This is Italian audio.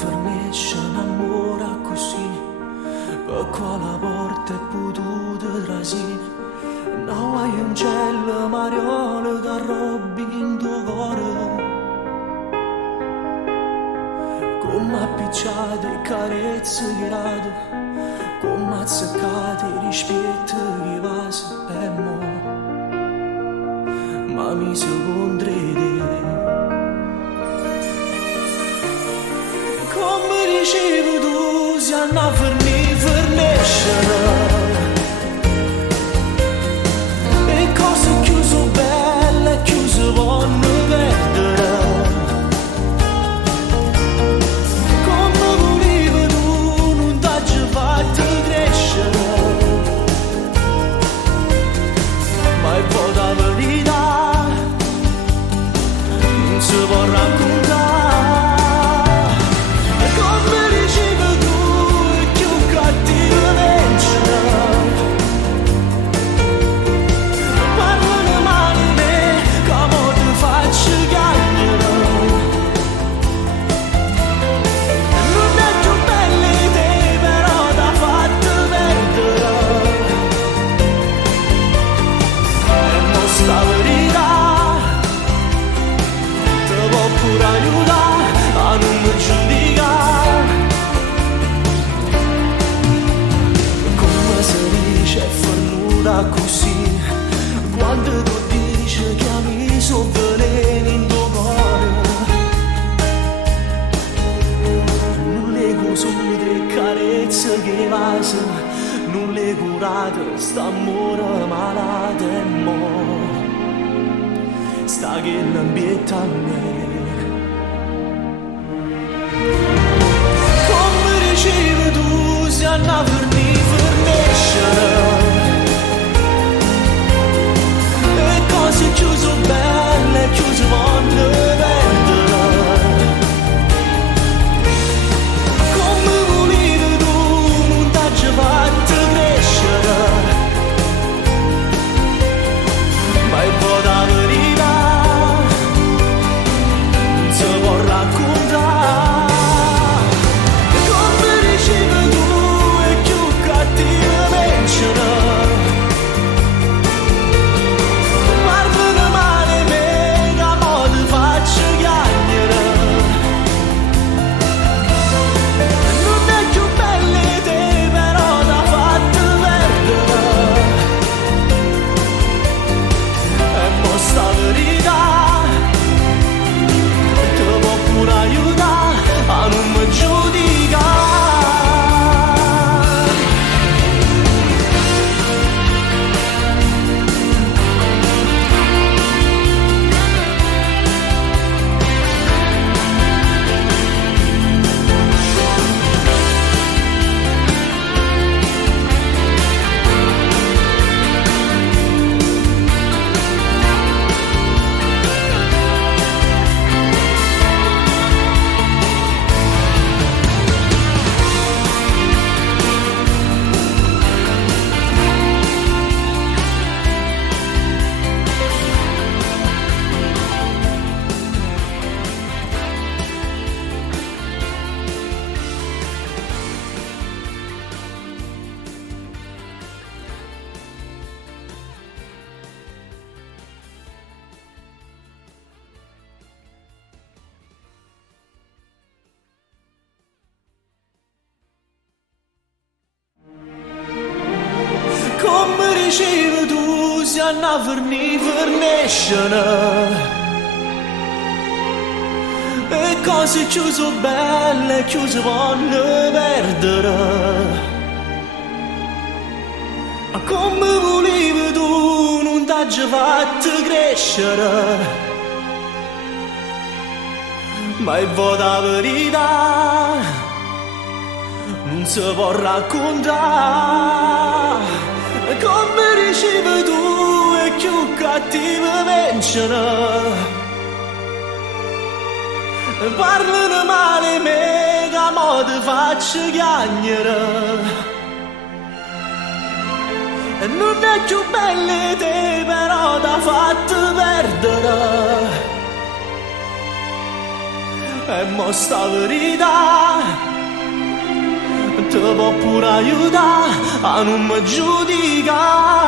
fernisce innamora così, per quale porta è potuta trasire. Non hai un cielo mariolo che arrobbi in tuo cuore, come appicciate e carezze tirate, come azzeccate e rispetto che passa per mo, ma mi secondo te. Come dicevi tu, si hanno a forniscere e cose chiuse belle, chiuse vanno perdere. Come volevi tu, non t'hai fatto crescere, ma è poi la verità non si può raccontare. Così, quando tu dici che ami sono veleno in tuo cuore, non le cosute carezze che vasi, non le curate st'amore malato e mo sta che l'ambietta a me. Come dicevi tu, si hanno a forniscere cose chiuse belle, chiuse vanno perdere. Come volevi tu, non t'hai fatto crescere, ma è poi la verità non si può raccontare. Come dicevi tu, è più cattiva vincere. Come dicevi tu, si hanno a forniscere e cose chiuse belle, chiuse vanno perdere. Ma come volevi tu, non t'hai fatto crescere, ma è poi la verità non si può raccontare. Come dicevi tu, è più cattiva vincere. Parlano male me, che mo ti faccio chiagnere. Non è più belle te, però t'ha fatto perdere. e mo sta verità te può pure aiutare a non mi giudicare.